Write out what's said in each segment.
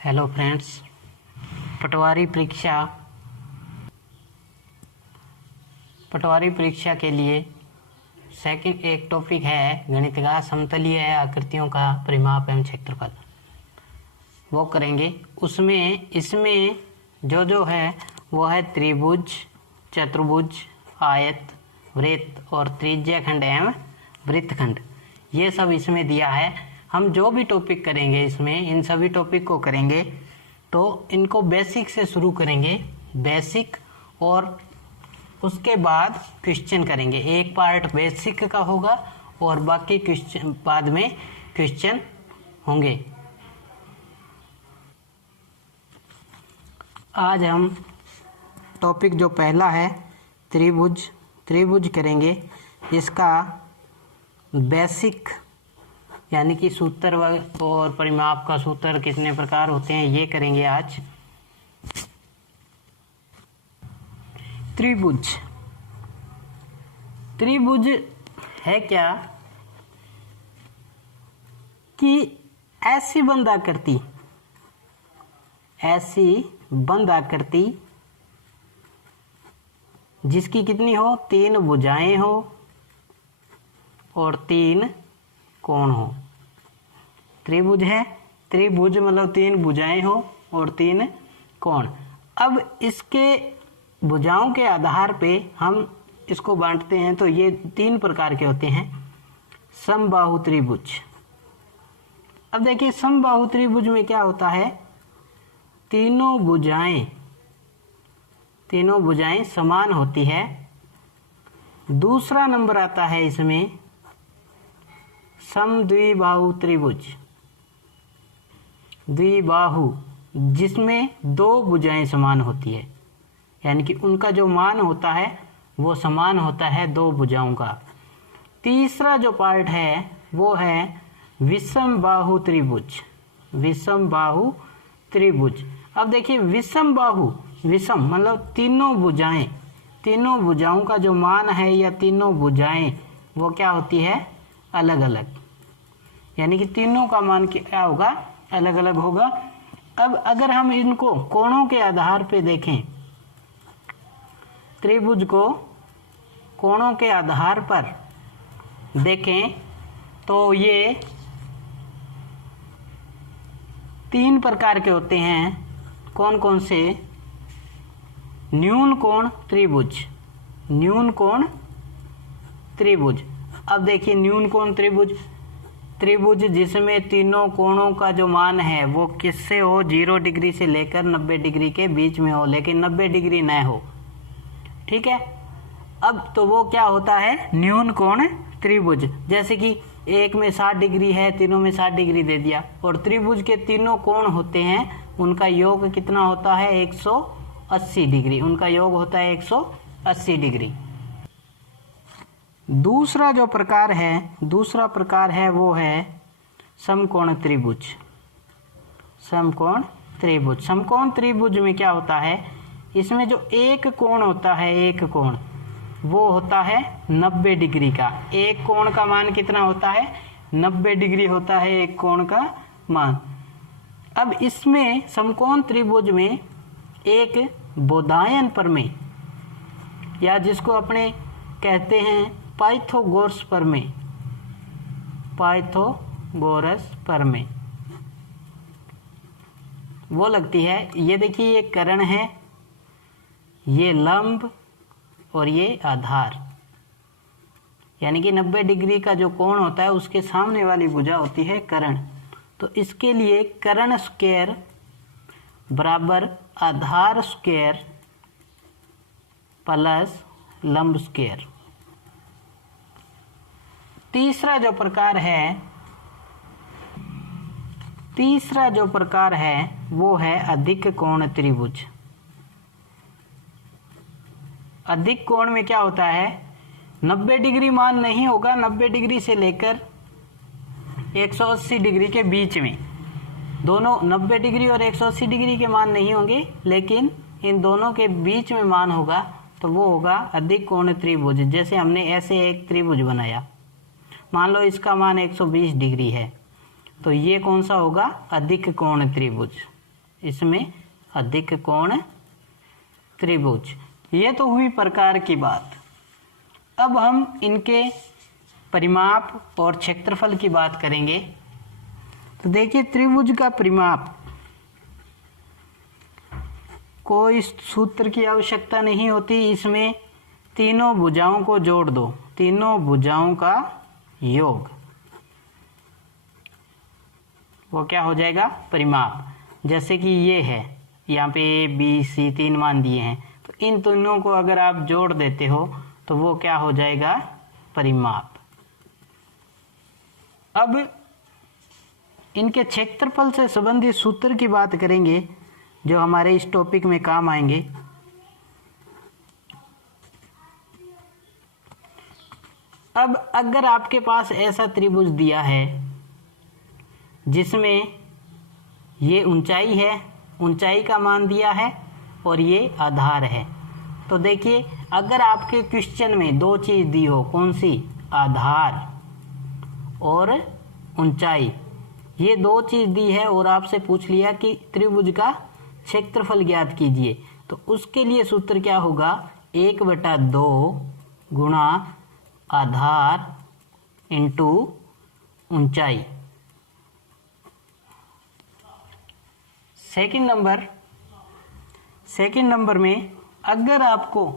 Hello friends, पटवारी परीक्षा के लिए सेकंड एक टॉपिक है गणित का समतलीय आकृतियों का परिमाप एवं क्षेत्रफल। वो करेंगे। इसमें जो है वो है त्रिभुज, चतुर्भुज, आयत, वृत्त और त्रिज्याखंड एवं वृत्तखंड। ये सब इसमें दिया है। हम जो भी टॉपिक करेंगे इसमें इन सभी टॉपिक को करेंगे तो इनको बेसिक से शुरू करेंगे, बेसिक, और उसके बाद क्वेश्चन करेंगे। एक पार्ट बेसिक का होगा और बाकी क्वेश्चन बाद में क्वेश्चन होंगे। आज हम टॉपिक जो पहला है त्रिभुज करेंगे। इसका बेसिक यानी कि सूत्र और परिमाप का सूत्र कितने प्रकार होते हैं ये करेंगे आज। त्रिभुज है क्या कि ऐसी बंद आकृति जिसकी कितनी हो, 3 भुजाएं हो और 3 कोण हो। त्रिभुज है, त्रिभुज मतलब 3 भुजाएं हो और 3 कोण। अब इसके भुजाओं के आधार पे हम इसको बांटते हैं तो ये 3 प्रकार के होते हैं। समबाहु त्रिभुज। अब देखिए समबाहु त्रिभुज में क्या होता है, तीनों भुजाएं समान होती है। दूसरा नंबर आता है इसमें समद्विबाहु त्रिभुज, द्विबाहु, जिसमें 2 भुजाएं समान होती है, यानी कि उनका जो मान होता है वो समान होता है 2 भुजाओं का। तीसरा जो पार्ट है वो है विषमबाहु त्रिभुज। अब देखिए विषम मतलब तीनों भुजाओं का जो मान है या तीनों भुजाएं वो क्या होती है, अलग अलग, यानी कि तीनों का मान क्या होगा, अलग अलग होगा। अब अगर हम इनको कोणों के आधार पे देखें, त्रिभुज को कोणों के आधार पर देखें तो ये 3 प्रकार के होते हैं। कौन कौन से? न्यून कोण त्रिभुज। अब देखिए न्यून कोण त्रिभुज जिसमें तीनों कोणों का जो मान है वो किससे हो, 0 डिग्री से लेकर 90 डिग्री के बीच में हो, लेकिन 90 डिग्री न हो। ठीक है। अब तो वो क्या होता है, न्यून कोण त्रिभुज। जैसे कि एक में 60 डिग्री है, तीनों में 60 डिग्री दे दिया, और त्रिभुज के तीनों कोण होते हैं उनका योग कितना होता है, 180 डिग्री। उनका योग होता है 180 डिग्री। दूसरा प्रकार है वो है समकोण त्रिभुज। समकोण त्रिभुज में क्या होता है, इसमें जो एक कोण होता है, एक कोण वो होता है 90 डिग्री का। एक कोण का मान कितना होता है, 90 डिग्री होता है एक कोण का मान। अब इसमें समकोण त्रिभुज में एक बोधायन प्रमेय, या जिसको अपने कहते हैं पाइथागोरस प्रमेय, वो लगती है। ये देखिए ये कर्ण है, ये लंब और ये आधार, यानी कि 90 डिग्री का जो कोण होता है उसके सामने वाली भुजा होती है कर्ण। तो इसके लिए कर्ण स्क्वायर बराबर आधार स्क्वायर प्लस लंब स्क्वायर। तीसरा जो प्रकार है वो है अधिक कोण त्रिभुज। अधिक कोण में क्या होता है, 90 डिग्री मान नहीं होगा, 90 डिग्री से लेकर 180 डिग्री के बीच में, दोनों 90 डिग्री और 180 डिग्री के मान नहीं होंगे, लेकिन इन दोनों के बीच में मान होगा तो वो होगा अधिक कोण त्रिभुज। जैसे हमने ऐसे एक त्रिभुज बनाया, मान लो इसका मान 120 डिग्री है, तो ये कौन सा होगा, अधिक कोण त्रिभुज। इसमें अधिक कोण त्रिभुज। ये तो हुई प्रकार की बात। अब हम इनके परिमाप और क्षेत्रफल की बात करेंगे। तो देखिए त्रिभुज का परिमाप, कोई सूत्र की आवश्यकता नहीं होती, इसमें तीनों भुजाओं को जोड़ दो, तीनों भुजाओं का योग, वो क्या हो जाएगा, परिमाप। जैसे कि ये है, यहाँ पे ए बी सी 3 मान दिए हैं, तो इन तीनों को अगर आप जोड़ देते हो तो वो क्या हो जाएगा, परिमाप। अब इनके क्षेत्रफल से संबंधित सूत्र की बात करेंगे जो हमारे इस टॉपिक में काम आएंगे। अब अगर आपके पास ऐसा त्रिभुज दिया है जिसमें ये ऊंचाई है, ऊंचाई का मान दिया है और ये आधार है, तो देखिए अगर आपके क्वेश्चन में दो चीज दी हो, कौन सी, आधार और ऊंचाई, ये दो चीज दी है और आपसे पूछ लिया कि त्रिभुज का क्षेत्रफल ज्ञात कीजिए, तो उसके लिए सूत्र क्या होगा, 1/2 गुणा आधार इंटू ऊंचाई। सेकंड नंबर में अगर आपको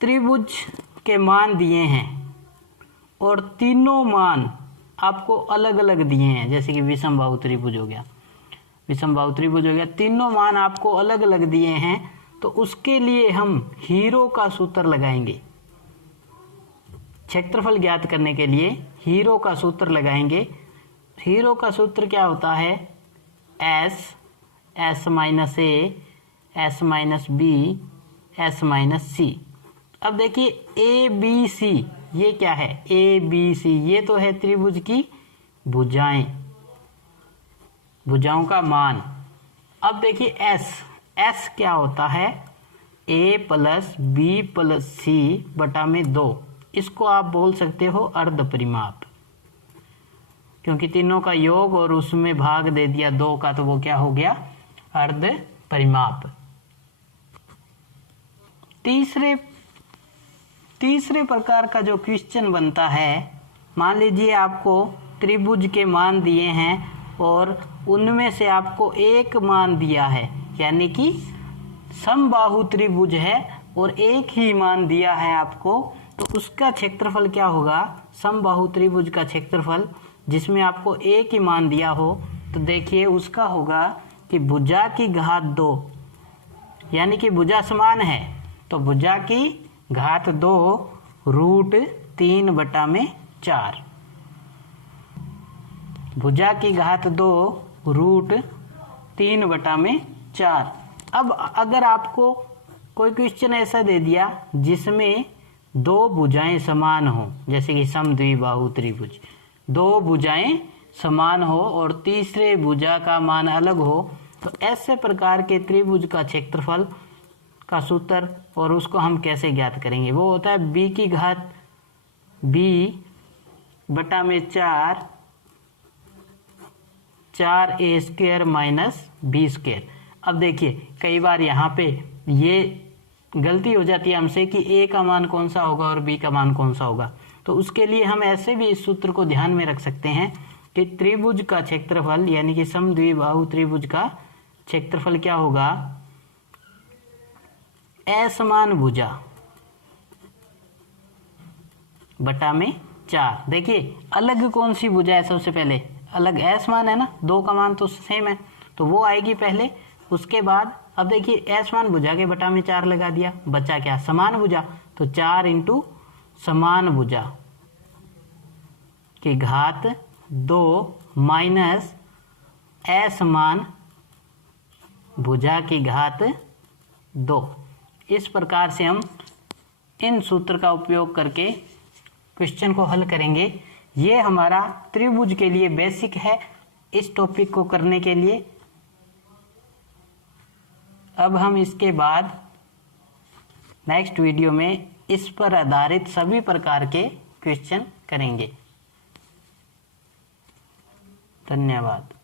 त्रिभुज के मान दिए हैं और तीनों मान आपको अलग अलग दिए हैं, जैसे कि विषमबाहु त्रिभुज हो गया, तीनों मान आपको अलग अलग दिए हैं, तो उसके लिए हम हीरो का सूत्र लगाएंगे। क्षेत्रफल ज्ञात करने के लिए हीरो का सूत्र लगाएंगे। हीरो का सूत्र क्या होता है, s minus a, s minus b, s minus c। अब देखिए ए बी सी, ये क्या है, ए बी सी, ये तो है त्रिभुज की भुजाएं, भुजाओं का मान। अब देखिए s क्या होता है, a प्लस बी प्लस सी बटा में 2, इसको आप बोल सकते हो अर्ध परिमाप, क्योंकि तीनों का योग और उसमें भाग दे दिया 2 का, तो वो क्या हो गया, अर्ध परिमाप। तीसरे प्रकार का जो क्वेश्चन बनता है, मान लीजिए आपको त्रिभुज के मान दिए हैं और उनमें से आपको एक मान दिया है, यानी कि समबाहु त्रिभुज है और एक ही मान दिया है आपको, तो उसका क्षेत्रफल क्या होगा, समबाहु त्रिभुज का क्षेत्रफल जिसमें आपको एक ही मान दिया हो, तो देखिए उसका होगा कि भुजा की घात 2, यानी कि भुजा समान है, तो भुजा की घात 2 √3/4, भुजा की घात 2 √3/4। अब अगर आपको कोई क्वेश्चन ऐसा दे दिया जिसमें दो भुजाएं समान हो, जैसे कि समद्विबाहु त्रिभुज, दो भुजाएं समान हो और तीसरे भुजा का मान अलग हो, तो ऐसे प्रकार के त्रिभुज का क्षेत्रफल का सूत्र और उसको हम कैसे ज्ञात करेंगे, वो होता है b की घात b/4 4a² माइनस b²। अब देखिए कई बार यहाँ पे ये गलती हो जाती है हमसे कि a का मान कौन सा होगा और b का मान कौन सा होगा, तो उसके लिए हम ऐसे भी इस सूत्र को ध्यान में रख सकते हैं कि त्रिभुज का क्षेत्रफल, यानी कि समद्विबाहु त्रिभुज का क्षेत्रफल क्या होगा, असमान भुजा बटा में 4। देखिए अलग कौन सी भुजा है, सबसे पहले अलग असमान है ना, 2 का मान तो सेम है, तो वो आएगी पहले, उसके बाद अब देखिए असमान भुजा के बटा में 4 लगा दिया, बचा क्या, समान भुजा, तो 4 इंटू समान भुजा की घात 2 माइनस असमान भुजा की घात 2। इस प्रकार से हम इन सूत्र का उपयोग करके क्वेश्चन को हल करेंगे। ये हमारा त्रिभुज के लिए बेसिक है इस टॉपिक को करने के लिए। अब हम इसके बाद नेक्स्ट वीडियो में इस पर आधारित सभी प्रकार के क्वेश्चन करेंगे। धन्यवाद।